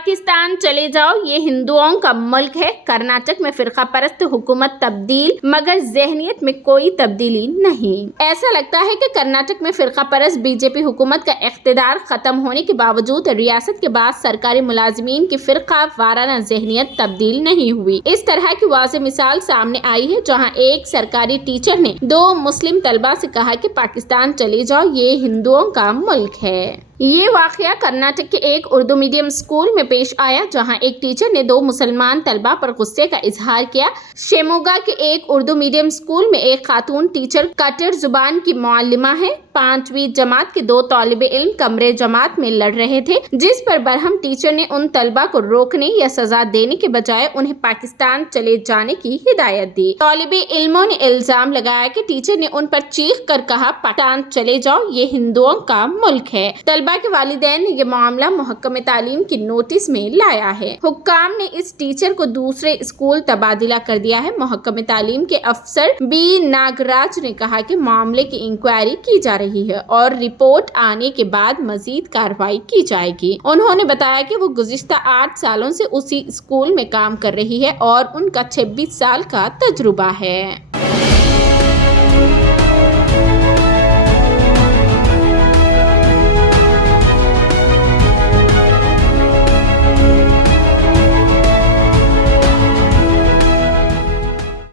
पाकिस्तान चले जाओ, ये हिंदुओं का मुल्क है। कर्नाटक में फिरका परस्त हुकूमत तब्दील, मगर ज़हनियत में कोई तब्दीली नहीं। ऐसा लगता है कि कर्नाटक में फिरका परस्त बीजेपी हुकूमत का इख्तिदार खत्म होने के बावजूद रियासत के बाद सरकारी मुलाजिमीन की फिरका वाराना ज़हनियत तब्दील नहीं हुई। इस तरह की वाज़ेह मिसाल सामने आई है, जहाँ एक सरकारी टीचर ने 2 मुस्लिम तलबा से कहा कि पाकिस्तान चले जाओ, ये हिंदुओं का मुल्क है। ये वाक़या कर्नाटक के एक उर्दू मीडियम स्कूल में पेश आया, जहां एक टीचर ने 2 मुसलमान तलबा पर गुस्से का इजहार किया। शिमोगा के एक उर्दू मीडियम स्कूल में एक खातून टीचर कटर जुबान की मुअल्लिमा है। 5वीं जमात के 2 तालिबे इल्म कमरे जमात में लड़ रहे थे, जिस पर बरहम टीचर ने उन तलबा को रोकने या सजा देने के बजाय उन्हें पाकिस्तान चले जाने की हिदायत दी। तालिबे इल्मों ने इल्जाम लगाया कि टीचर ने उन पर चीख कर कहा, पाकिस्तान चले जाओ, ये हिंदुओं का मुल्क है। तलबा के वालिदैन ने ये मामला महकमे तालीम की नोटिस में लाया है। हुक्काम ने इस टीचर को दूसरे स्कूल तबादला कर दिया है। महकमे तालीम के अफसर बी नागराज ने कहा कि मामले की इंक्वायरी की जा रही है और रिपोर्ट आने के बाद मजीद कार्रवाई की जाएगी। उन्होंने बताया कि वो गुज़िश्ता 8 सालों से उसी स्कूल में काम कर रही है और उनका 26 साल का तजुर्बा है।